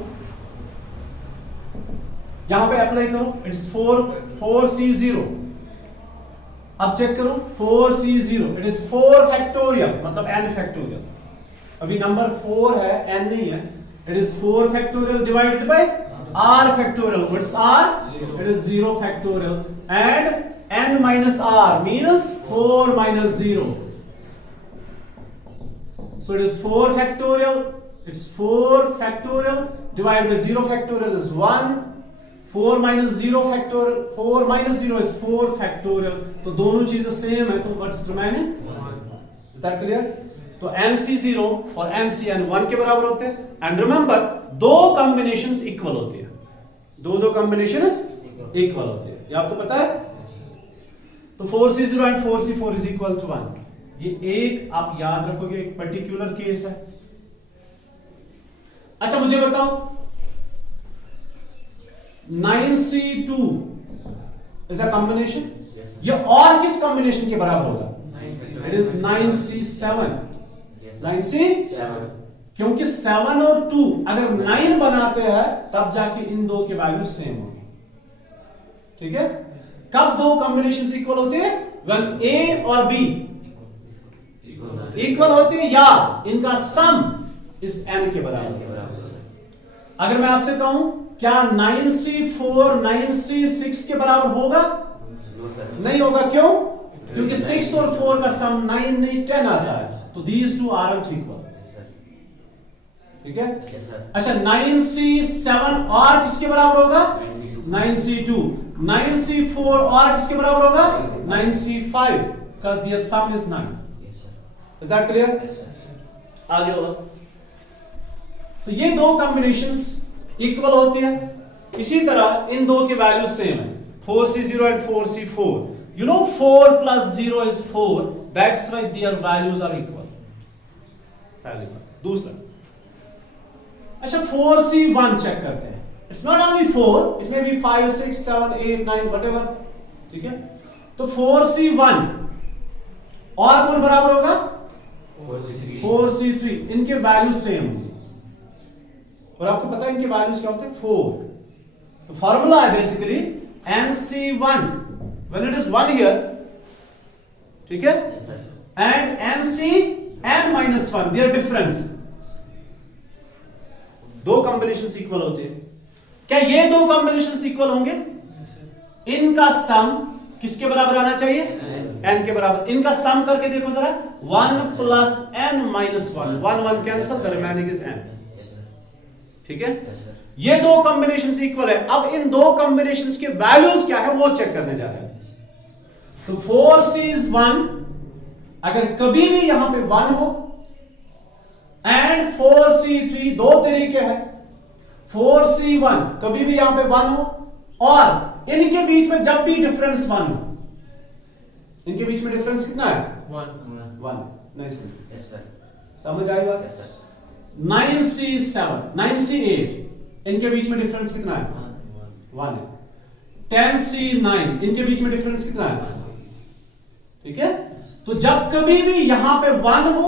यहां पे अप्लाई करो, इट इज 4c0. अब चेक करो 4c0, इट इज 4 फैक्टोरियल, मतलब n फैक्टोरियल. अभी नंबर 4 है, n नहीं है. It is 4 factorial divided by r factorial. What's r? It is 0 factorial. And n minus r means 4 minus 0. So it is 4 factorial. It's 4 factorial divided by 0 factorial is 1. 4 minus 0 factorial. 4 minus 0 is 4 factorial. तो दोनों चीजें सेम है, तो what's remaining? 1. Is that clear? तो MC0 और MCN 1 के बराबर होते हैं. And remember, दो combinations equal होती है. दो combinations equal होती है. ये आपको पता है? तो 4c0 and 4c4 is equal to 1. ये एक आप याद रखोगे, एक पर्टिकुलर केस है. अच्छा मुझे बताओ 9c2 is a combination. ये और किस कॉम्बिनेशन के बराबर होगा? It is 9c7. 9c7 क्योंकि 7 और 2 अगर 9 बनाते हैं तब जाके इन दो के वैल्यू सेम होगी. ठीक है? कब दो कॉम्बिनेशन इक्वल होते हैं? When A और B इक्वल होते हैं या इनका सम इस n के बराबर. अगर मैं आपसे कहूं क्या 9c4 9c6 के बराबर होगा? नहीं होगा. क्यों? क्योंकि 6 और 4 का सम 9 नहीं 10 आता है. तो these two aren't equal. ठीक है? अच्छा 9c7 और किसके बराबर होगा? 9c2. 9c4 और किसके बराबर होगा? 9c5 because their sum is 9. Is that clear? आगे होगा. तो ये दो कॉम्बिनेशंस इक्वल होते हैं. इसी तरह इन दो के वैल्यू सेम है. 4c0 and 4c4. You know 4 plus 0 is 4. That's why their values are equal. पहली बात. दूसरा, अच्छा 4c1 चेक करते हैं. It's not only 4, it may be 5, 6, 7, 8, 9, whatever. ठीक है? तो 4c1 और कौन बराबर होगा? 4c3. इनके वैल्यू सेम होंगे. और आपको पता है इनके वैल्यूज क्या होते हैं? 4. तो फॉर्मूला है basically nc1 when it is 1 here. ठीक है? And nc minus 1 their difference. दो कॉम्बिनेशन इक्वल होते हैं. क्या ये दो कॉम्बिनेशन इक्वल होंगे? इनका सम किसके बराबर आना चाहिए? n के बराबर. इनका सम करके देखो जरा. 1 plus n minus 1. 1 cancel, the remaining is n. ठीक है? ये दो कॉम्बिनेशन इक्वल है. अब इन दो कॉम्बिनेशन के वैल्यूज क्या है वो चेक करने जा रहे हैं. तो 4c1 अगर कभी भी यहां पे 1 हो एंड 4c3 दो तरीके हैं. 4c1 कभी भी यहां पे 1 हो और इनके बीच में जब भी डिफरेंस 1 हो. इनके बीच में डिफरेंस कितना है? 1. नहीं सर, समझ आई बात? 9c7 9c8 इनके बीच में डिफरेंस कितना है? 1 है. 10c9 इनके बीच में डिफरेंस कितना है? ठीक है? तो जब कभी भी यहां पे 1 हो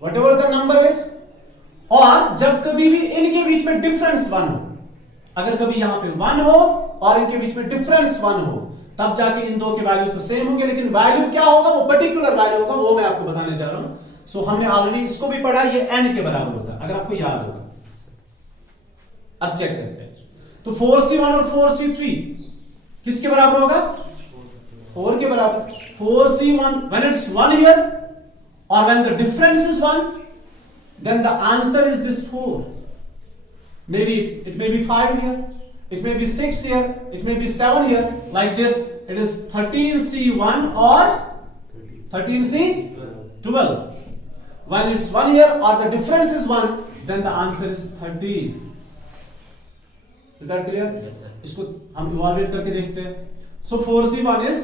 whatever the number is, और जब कभी भी इनके बीच में डिफरेंस 1 हो. अगर कभी यहां पे 1 हो और इनके बीच में डिफरेंस 1 हो तब जाके इन दो के वैल्यूज तो सेम होंगे. लेकिन वैल्यू क्या होगा? वो पर्टिकुलर वैल्यू होगा. वो मैं आपको बताने जा रहा हूं. सो हमने ऑलरेडी इसको भी पढ़ा. ये n के बराबर होता है अगर आपको याद होगा. अब चेक करते हैं. तो 4c1 और 4c3 किसके बराबर होगा? 4 के बराबर. 4c1 when it's 1 here or when the difference is 1 then the answer is this 4. Maybe it may be 5 here, it may be 6 here, it may be 7 here. Like this, it is 13c1 or 13c12. When it's 1 here or the difference is 1 then the answer is 13. Is that clear? Yes, sir. इसको हम इवैल्यूएट करके देखते हैं. So 4c1 is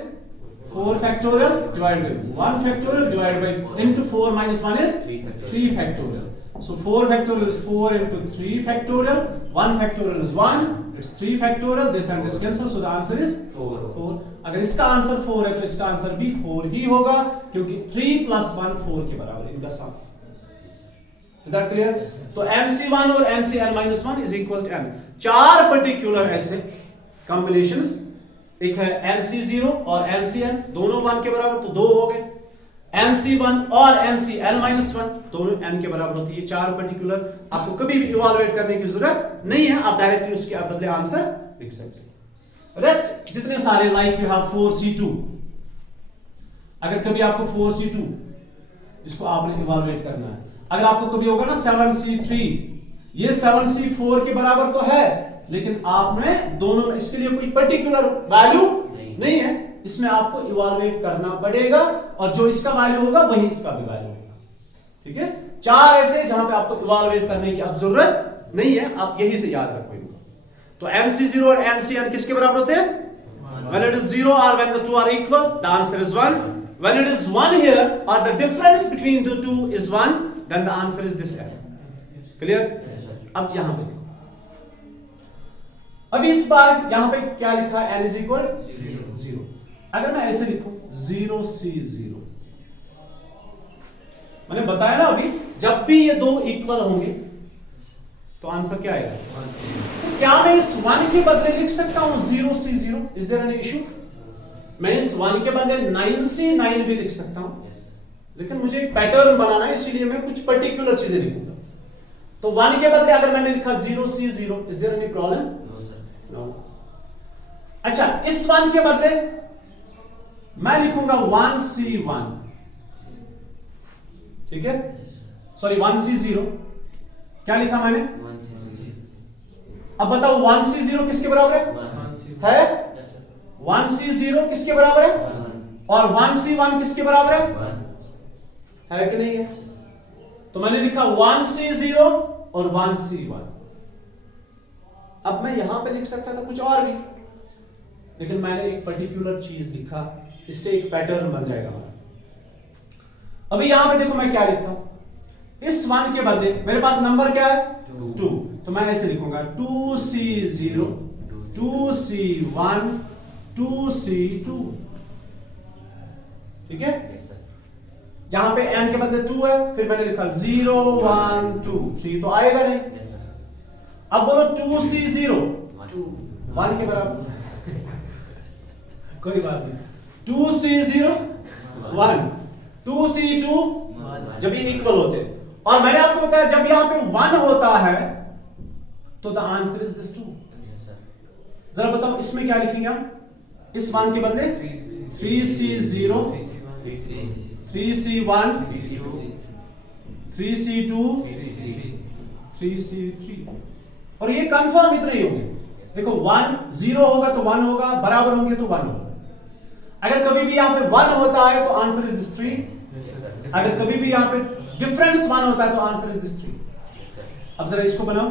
4 factorial divided by 1 factorial divided by into 4 minus 1 is 3 factorial. So 4 factorial is 4 into 3 factorial. 1 factorial is 1. It's 3 factorial. This and this cancel. So the answer is 4. अगर इसका आंसर 4 है तो इसका आंसर भी 4 ही होगा क्योंकि 3 plus 1 4 के बराबर इनका सम. Is that clear? Yes, yes. तो MC1 और MCn-1 is equal to M. 4 particular ऐसे कॉम्बिनेशंस, एक है MC0 और MCn, दोनों 1 के बराबर, तो 2 हो गए। MC1 और MCn-1 दोनों n के बराबर होती है। ये 4 पर्टिकुलर, आपको कभी भी इवैल्यूएट करने की जरूरत नहीं है, आप डायरेक्टली उसके आप बदले आंसर लिख सकते हैं। रेस्ट जितने सारे, लाइक यू हैव 4C2, अगर कभी आपको 4C2 जिसको आपने इवैल्यूएट करना है, अगर आपको कभी होगा ना 7C3, ये 7C4 के बराबर तो है, लेकिन आपने दोनों में इसके लिए कोई पर्टिकुलर वैल्यू नहीं है, इसमें आपको इवैल्यूएट करना पड़ेगा, और जो इसका वैल्यू होगा वही इसका भी वैल्यू होगा। ठीक है, 4 ऐसे जहां पे आपको इवैल्यूएट करने की अब जरूरत नहीं है, आप यही से याद रखो इनको। तो MC0 और MCn किसके बराबर होते हैं? When it is 0 or when the two are equal, the answer is 1. When it is 1 here, or the difference between the two is 1, then the answer is this error. Clear? Yes, sir. अब यहां पे अभी इस बार यहां पे क्या लिखा है? n is equal 0. अगर मैं ऐसे लिखूं 0C0, मैंने बताया ना अभी, जब भी ये दो इक्वल होंगे तो आंसर क्या आएगा? तो क्या मैं इस 1 के बदले लिख सकता हूं 0C0? Is there any issue? मैं इस 1 के बदले 9C9 भी लिख सकता हूं, लेकिन मुझे एक पैटर्न बनाना है, इसीलिए मैं कुछ पर्टिकुलर चीजें लिखूंगा। तो 1 के बदले अगर मैंने लिखा 0C0, is there any problem? No. अच्छा, इस 1 के बदले मैं लिखूंगा 1C1, ठीक है? सॉरी 1C0, क्या लिखा मैंने? अब बताओ 1C0 किसके बराबर है? 1C0 किसके बराबर है? और 1C1 किसके बराबर है कि नहीं है? तो मैंने लिखा 1C0 और 1C1। अब मैं यहां पे लिख सकता था कुछ और भी, लेकिन मैंने एक पर्टिकुलर चीज लिखा, इससे एक पैटर्न बन जाएगा हमारा। अभी यहां पे देखो मैं क्या लिखता हूं, इस 1 के बदले मेरे पास नंबर क्या है? 2, तो मैं ऐसे लिखूंगा 2C0, 2C1, 2C2, ठीक है? यहां पे n के बदले 2 है, फिर मैंने लिखा 0, 1, 2, 3, तो आएगा नहीं। अब बोलो 2C0, 1 के बराबर कोई बात नहीं, 2C0 1, 2C2 जब ये इक्वल होते हैं, और मैंने आपको बताया जब यहां पे 1 होता है तो द आंसर इज दिस 2। जरा बताओ इसमें क्या लिखेंगे हम? इस 1 के बदले 3C0, 3C1, 3C2, 3C3, और ये कंफर्म इतना ही होंगे। देखो 1 0 होगा तो 1 होगा, बराबर होंगे तो 1 होगा। अगर कभी भी यहां पे 1 होता है तो आंसर इज दिस 3। अगर कभी भी यहां पे डिफरेंस 1 होता है तो आंसर इज दिस 3। अब जरा इसको बनाओ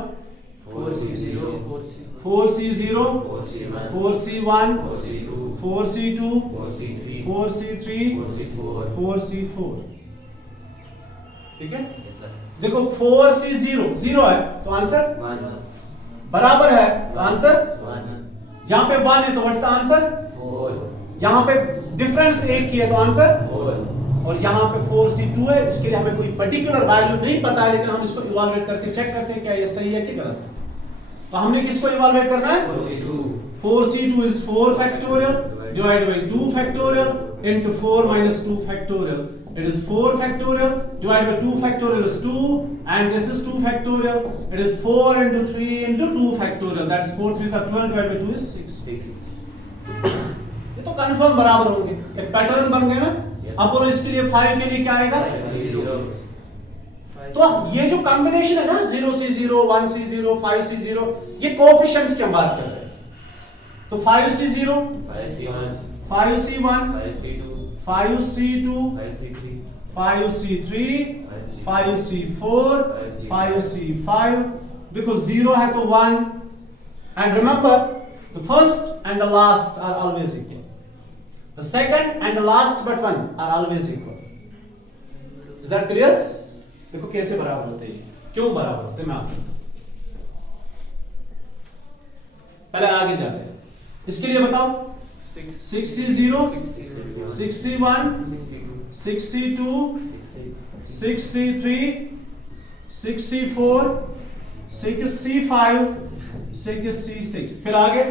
4C0, 4C1, 4C2, 4C3, 4C4, ठीक है? देखो 4C0 0 है तो आंसर 1, बराबर है तो आंसर 1, यहां पे 1 है तो व्हाट्स द आंसर? 4, यहां पे डिफरेंस 1 की है तो आंसर 4, और यहां पे 4C2 है, इसके लिए हमें कोई पर्टिकुलर वैल्यू नहीं पता है, लेकिन हम इसको इवैल्यूएट करके चेक करते हैं क्या ये सही है कि गलत है। तो हमने किसको इवैल्यूएट करना है? 4C2 is 4 factorial divided by 2 factorial into 4 minus 2 factorial. It is 4 factorial divided by 2 factorial is 2, and this is 2 factorial. It is 4 into 3 into 2 factorial. That's 4 3s are 12 divided by 2 is 6. ये तो कंफर्म बराबर होंगे, एक पैटर्न बन गया ना। अब बोलो इसके लिए 5 के लिए क्या आएगा? तो ये जो कॉम्बिनेशन है ना 0C0, 1C0, 5C0, ये कोएफिशिएंट्स की हम बात कर रहे हैं। तो 5C0, 5C1, 5C2, 5C3, 5C4, 5C5, because 0 है तो 1, and remember the first and the last are always equal. The second and the last but one are always equal. Is that clear? देखो कैसे बराबर होते हैं, क्यों बराबर होते हैं मैं आपको पहले आगे जाते हैं। इसके लिए बताओ 6C0, 6C1, 6C2, 6C3, 6C4, 6C5, 6C6, फिर आगे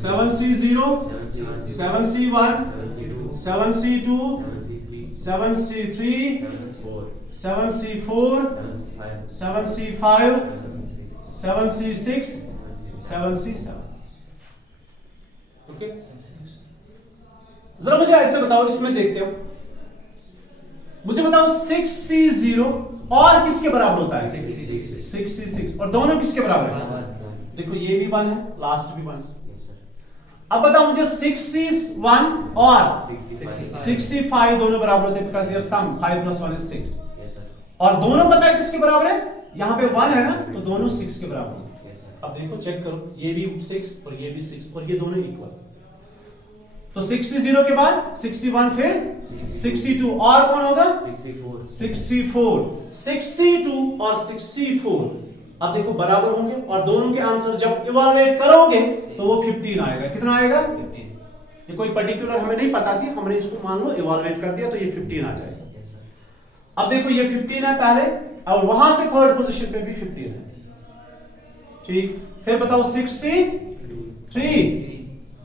7C0, 7C1, 7C2, 7C3, 7C4, 7C5, 7C6, 7C7. Okay, जरा मुझे ऐसे बताओ, इसमें देखते हो, मुझे बताओ 6C0 और किसके बराबर होता है? 6C6, और दोनों किसके बराबर है? देखो ये भी 1 है, लास्ट भी 1. अब बताओ मुझे 6C1 और 6C5 दोनों बराबर होते हैं, बिकॉज़ देयर सम 5 + 1 = 6. और दोनों पता है किसके बराबर है? यहाँ पे 1 है ना, तो दोनों 6 के बराबर होते हैं. अब देखो चेक करो, ये भी 6 और ये भी 6 और ये दोनों इक्वल. तो 6C0 के बाद 6C1, फिर 6C2, और कौन होगा? 6C4. 6C2 और 6C4 अब देखो बराबर होंगे, और दोनों के आंसर जब इवैल्यूएट करोगे तो वो 15 आएगा. कितना आएगा? 15. ये कोई पर्टिकुलर हमें नहीं पता थी, हमने इसको मान लो इवैल्यूएट कर दिया तो ये 15 आ जाएगा. अब देखो ये 15 है पहले, और वहां से थर्ड पोजीशन पे भी 15 है. ठीक, फिर बताओ 6C3,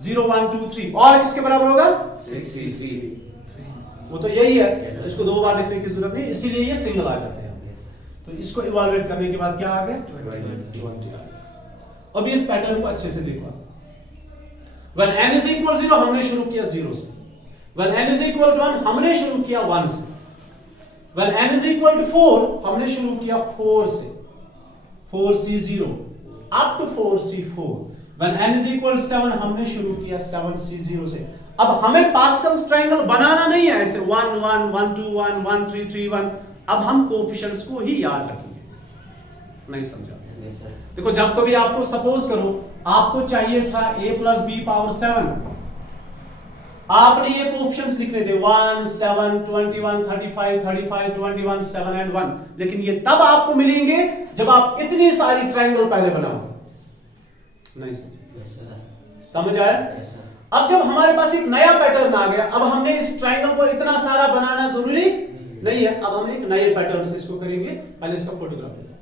0 1 2 3, और किसके बराबर होगा? 6C3. वो तो यही है, इसको 2 बार लिखने की जरूरत नहीं, इसीलिए ये सिंगल आ जाते हैं. तो इसको इवैल्यूएट करने के बाद क्या आ गया? 20 आ गया. अभी इस पैटर्न को अच्छे से देखो. When n is equal 0 हमने शुरू किया 0 से. When n is equal to 1 हमने शुरू किया 1 से. When n is equal to 4 हमने शुरू किया 4 से. 4C0 up to 4C4. When n is equal to 7 हमने शुरू किया 7C0 से. अब हमें पास्कल्स ट्रायंगल बनाना नहीं है ऐसे 1 1 1 2 1 1 3 3 1. अब हम कोएफिशिएंट्स को ही याद रखेंगे. नहीं समझा? देखो जब कभी आपको सपोज करो आपको चाहिए था a + b पावर 7, आपने ये कोएफिशिएंट्स लिखने थे 1 7 21 35 35 21 7 एंड 1, लेकिन ये तब आपको मिलेंगे जब आप इतनी सारी ट्रायंगल पहले बनाओगे. नहीं समझा? समझ आया? अब जब हमारे पास एक नया पैटर्न आ गया, अब हमने इस ट्रायंगल को इतना सारा बनाना जरूरी नहीं है. अब हम एक नए पैटर्न से इसको करेंगे. पहले इसका फोटोग्राफ लेंगे.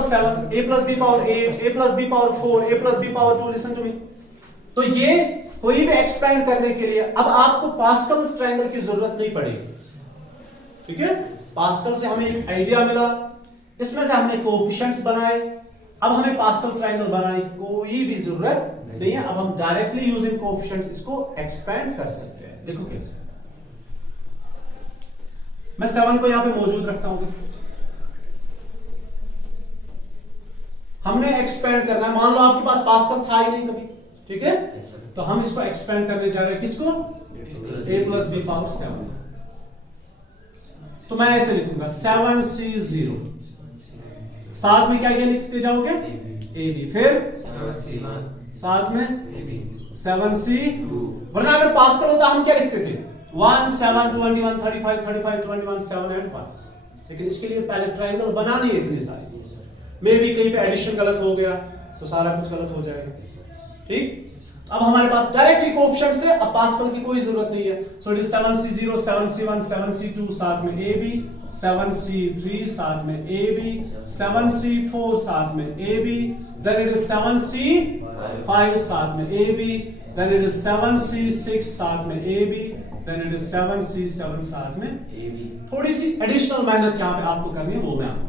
7 a + b power 8, a + b power 4, a + b power 2. Listen to me. तो ये कोई भी एक्सपेंड करने के लिए अब आपको पास्कल्स ट्रायंगल की जरूरत नहीं पड़ेगी. ठीक है, पास्कल से हमें एक आइडिया मिला, इसमें से हमने कोएफिशिएंट्स बनाए. अब हमें पास्कल ट्रायंगल बनाने की कोई भी जरूरत नहीं है. अब हम डायरेक्टली यूजिंग कोएफिशिएंट्स इसको एक्सपेंड कर सकते हैं. देखो कैसे. मैं 7 को यहां पे मौजूद रखता हूं. हमने एक्सपेंड करना है. मान लो आपके पास पास्कल था ही नहीं कभी. ठीक है, तो हम इसको एक्सपेंड करने जा रहे हैं. किसको? a + b power 7. तो मैं ऐसे लिखूंगा 7C0, साथ में क्या क्या लिखते जाओगे? ab, फिर 7C1, साथ में ab, 7C2. वरना अगर पास्कल होता हम क्या लिखते थे? 1 7 21 35 35 21 7 एंड 1. लेकिन इसके लिए पहले ट्रायंगल बनानी है इतने सारे. मे भी कहीं पे एडिशन गलत हो गया तो सारा कुछ गलत हो जाएगा. ठीक, अब हमारे पास डायरेक्टली कोएफिशिएंट से अब पास्कल की कोई जरूरत नहीं है. सो it is 7C0 7C1 7C2 साथ में ab, 7C3 साथ में ab, 7C4 साथ में ab, then it is 7C5 साथ में ab, then it is 7C6 साथ में ab, then it is 7C7 साथ में ab. थोड़ी सी एडिशनल मेहनत यहां पे आपको करनी है, वो मैं आपको.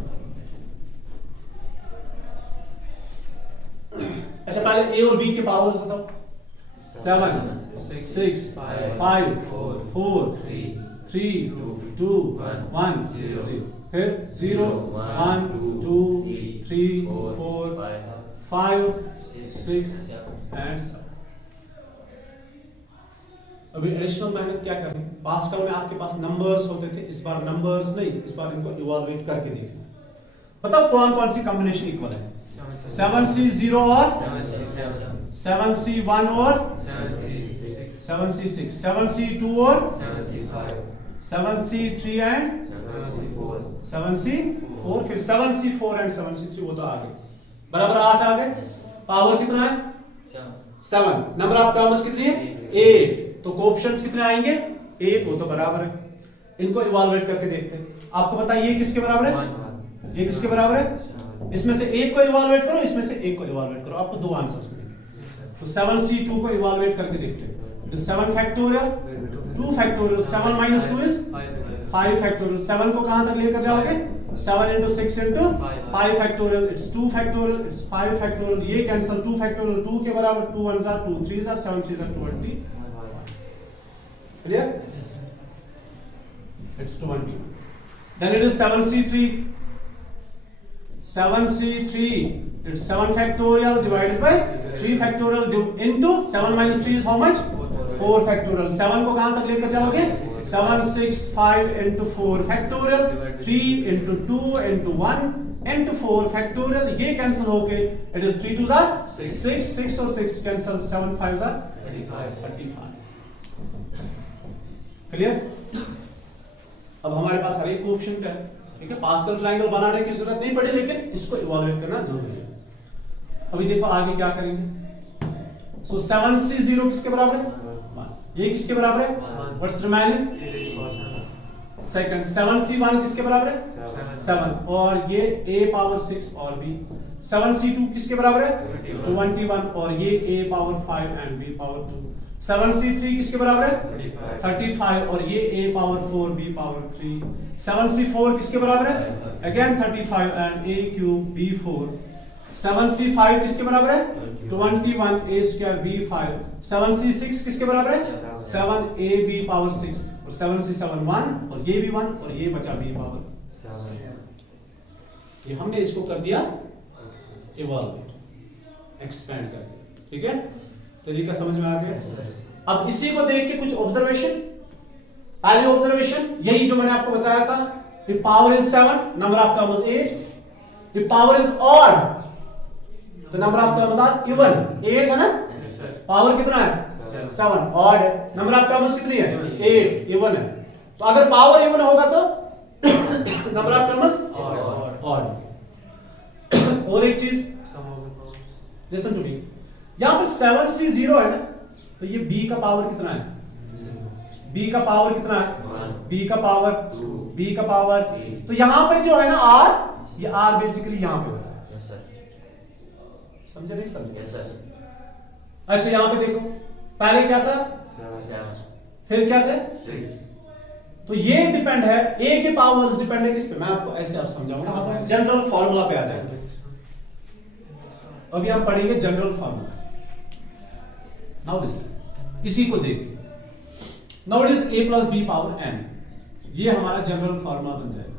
अच्छा पहले a और b के पावर्स बताओ. 7 6 5 4 3 2 1 0. फिर 0 1 2 3 4 5 6 एंड 7. अभी एडिशनल मेहनत क्या करनी? पास्कल में आपके पास नंबर्स होते थे, इस बार नंबर्स नहीं, इस बार इनको इवैल्यूएट करके देखना. बताओ कौन कौन सी कॉम्बिनेशन इक्वल है? 7C0 और 7C1 और 7C6, 7C2 और 7C3 एंड 7C4, फिर 7C4 एंड 7C3. वो तो आ गए, बराबर 8 आ गए. पावर कितना है? 7. नंबर ऑफ टर्म्स कितनी है? 8. तो कोएफिशिएंट्स कितने आएंगे? 8. वो तो बराबर है. इनको इवाल्युएट करके देखते हैं। आपको पता है ये किसके बराबर है, ये किसके बराबर है, इसमें से एक को इवाल्युएट करो, इसमें से एक को इवाल्युएट करो, आपको दो आंसर्स मिलेंगे। तो 7c2 को इवाल्युएट करके देखते हैं। 7 factorial 2 factorial 7 minus 2 is 5 factorial. 7 को कहां तक लेकर जाओगे, 7 into 6 into 5 factorial, it's 2 factorial, it's 5 factorial, ये कैंसिल, 2 फैक्टोरियल 2 के बराबर, 2 1s are 2 3s are 7 3s are 20, clear, it's 20। then it is 7c3 it's 7 factorial divided by 3 factorial into 7 minus 3 is how much, 4 factorial। 7 को कहां तक लेकर जाओगे, 7 6 5 into 4 factorial, 3 into 2 into 1 into 4 factorial, ये कैंसिल होके it is 3 2s are 6 6 और 6 कैंसिल, 7 5s are 35, क्लियर। अब हमारे पास हर एक कोएफिशिएंट है, ठीक है, पास्कल ट्रायंगल बनाने की जरूरत नहीं पड़ी, लेकिन इसको इवैल्यूएट करना जरूरी है। अभी देखो आगे क्या करेंगे। सो 7c0 किसके बराबर है, ये किसके बराबर है, व्हाट्स रिमेनिंग, सेकंड 7c1 किसके बराबर है, 7, और ये a पावर 6 और b। 7c2 किसके बराबर है, 21, और ये a power 5 and b power 2। 7c3 किसके बराबर है, 35, और ये a power 4 b power 3। 7c4 किसके बराबर है, again 35 and a cube b 4। 7c5 किसके बराबर है, 21 a स्क्वायर b 5। 7c6 किसके बराबर है, 7 a b पावर 6, और 7c7 1, और ये भी 1, और ये बचा b पावर। ये हमने इसको कर दिया इवैल्यूएट, एक्सपेंड कर दिया, ठीक है, तरीका समझ में आ गया। अब इसी को देख के कुछ ऑब्जर्वेशन, पहली ऑब्जर्वेशन यही जो मैंने आपको बताया था, if power is 7 number of terms 8, if power is odd तो number of terms are even, 8 है ना, पावर कितना है 7, odd है, number of terms कितनी है 8, even है। तो अगर पावर even होगा तो number of terms odd। और एक चीज लिसन टू मी, यहां पे 7c0 है ना, तो ये b का पावर कितना है, b का पावर कितना है, b का पावर 2, तो यहां पे जो है ना r, ये r बेसिकली यहां पे होता है, समझे नहीं समझे, अच्छा यहां पे देखो पहले क्या था, फिर क्या थे, तो ये डिपेंड है, a के पावर्स डिपेंड है किस पे, मैं आपको ऐसे आप समझाऊंगा, आप जनरल फॉर्मूला पे आ जाएंगे। अभी हम पढ़ेंगे जनरल फॉर्मूला। नाउ लिसन, इसी को देखिए, now it is a plus b power n, ये हमारा जनरल फॉर्मूला बन जाएगा।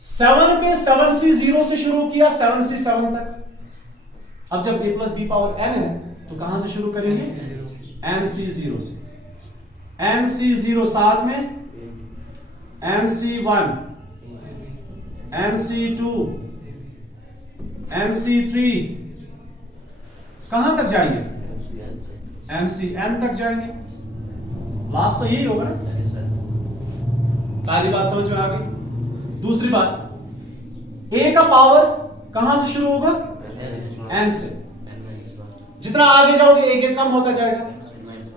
7 पे 7c0 से शुरू किया 7c7 तक, अब जब a plus b power n है तो कहां से शुरू करेंगे, nc0 से, nc0 साथ में nc1 nc2 nc3, कहां तक जाएंगे, ncn तक जाएंगे, लास्ट तो यही होगा ना। पहली बात समझ में आ गई। दूसरी बात, a का पावर कहां से शुरू होगा, n से, जितना आगे जाओगे एक कम होता जाएगा,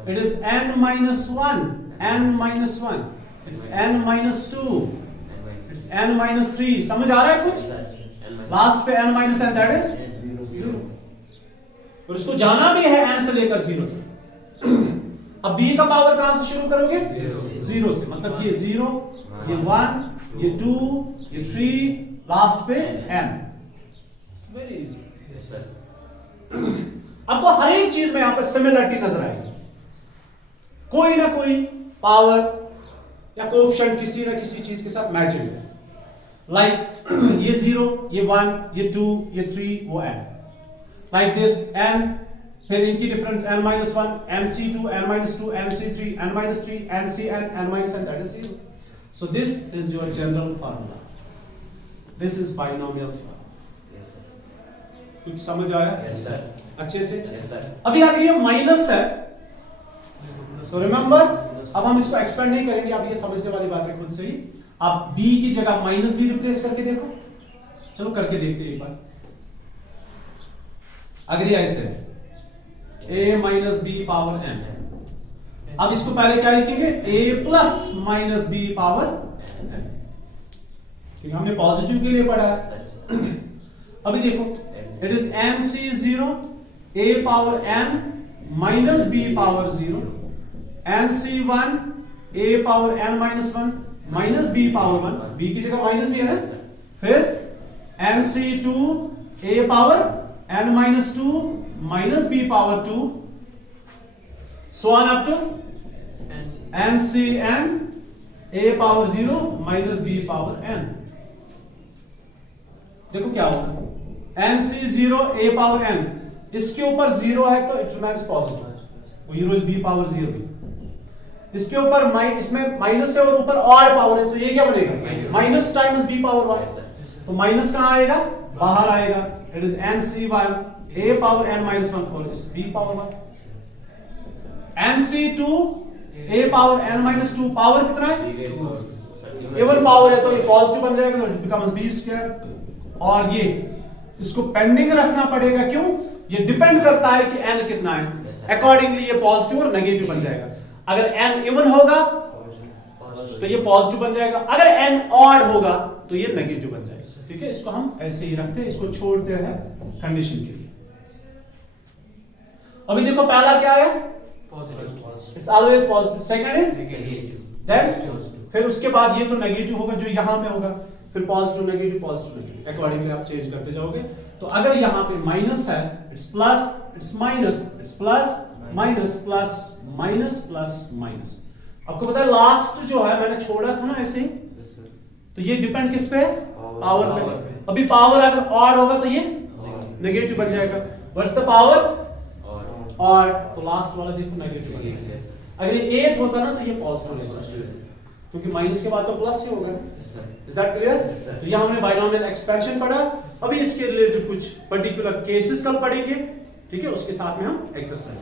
it is n minus 1, n minus 1, it's n minus 2, it's n minus 3, समझ आ रहा है कुछ, लास्ट पे n minus n, that is 0, और इसको जाना भी है n से लेकर 0 तक। अब b का पावर कहां से शुरू करोगे, 0 से, मतलब ये 0, ये 1, ये 2, ये 3, लास्ट पे n, इट्स वेरी इजी। अब तो हर एक चीज में यहां पे सिमिलरिटी नजर आएगी, कोई ना कोई पावर या कोएफिशिएंट किसी ना किसी चीज के साथ मैचिंग है, लाइक ये 0, ये 1, ये 2, ये 3, वो n, लाइक दिस n, फिर इनकी difference n minus 1, nc2, n minus 2, nc3, n minus 3, ncn, n minus n, that is 0. So this is your general formula. This is binomial formula. Yes sir. कुछ समझ आया? Yes sir. अच्छे से? Yes sir. अभी अगर ये माइनस है तो रिमेंबर, अब हम इसको एक्सपेंड नहीं करेंगे, अब ये समझने वाली बात है खुद से ही। आप b की जगह माइनस b रिप्लेस करके देखो, चलो करके देखते हैं एक बार। अगर ये ऐसे है a minus b power n, अब इसको पहले क्या लिखेंगे, a plus minus B power, क्योंकि हमने पॉजिटिव के लिए पढ़ा है। अभी देखो, it is nc0 a power n minus b power 0, nc1 a power n minus 1 minus b power 1, b की जगह माइनस भी है, फिर nc2 a power n minus 2 minus b power 2, so on up to ncn a power 0 minus b power n। देखो क्या होगा, nc0 a पावर n, इसके ऊपर 0 है तो इट रिमेन्स पॉजिटिव, वो 0 इज b पावर 0 भी। इसके ऊपर इसमें माइनस है और ऊपर और पावर है, तो ये क्या बनेगा, माइनस टाइम्स b पावर 1, तो माइनस कहां आएगा, बाहर आएगा। It is nc1 a power n minus 1 और इस b power 1। nc2 a power n minus 2, power कितना है, इवन पावर है तो ये पॉजिटिव बन जाएगा, तो इट बिकम्स b स्क्वायर। और ये इसको पेंडिंग रखना पड़ेगा, क्यों, ये डिपेंड करता है कि n कितना है, अकॉर्डिंगली ये पॉजिटिव और नेगेटिव बन जाएगा। अगर n इवन होगा तो ये पॉजिटिव बन जाएगा, अगर n ऑड होगा तो ये नेगेटिव बन जाएगा। ठीक है, इसको हम ऐसे ही रखते हैं, इसको छोड़ते हैं कंडीशन के लिए। अभी देखो पहला क्या है, it's always positive, second is then, फिर उसके बाद ये तो नेगेटिव होगा जो यहां पे होगा, फिर positive negative positive negative, accordingly आप चेंज करते जाओगे। तो अगर यहां पे माइनस है, it's plus, it's minus, it's plus minus plus minus plus minus. आपको पता है लास्ट जो है मैंने छोड़ा था ना ऐसे ही, तो ये डिपेंड किस पे है, पावर पे। अभी पावर अगर ऑड होगा तो ये नेगेटिव बन जाएगा, व्हाट्स द पावर ऑड, तो लास्ट वाला देखो नेगेटिव बन जाएगा। अगर ये 8 होता ना तो ये पॉजिटिव होता, क्योंकि माइनस के बाद तो प्लस ही होगा। Is that clear? तो यहाँ हमने बाइनोमियल एक्सपेंशन पढ़ा, अभी इसके रिलेटेड कुछ पर्टिकुलर केसेस कल पढ़ेंगे, ठीक है, उसके साथ में हम एक्सरसाइज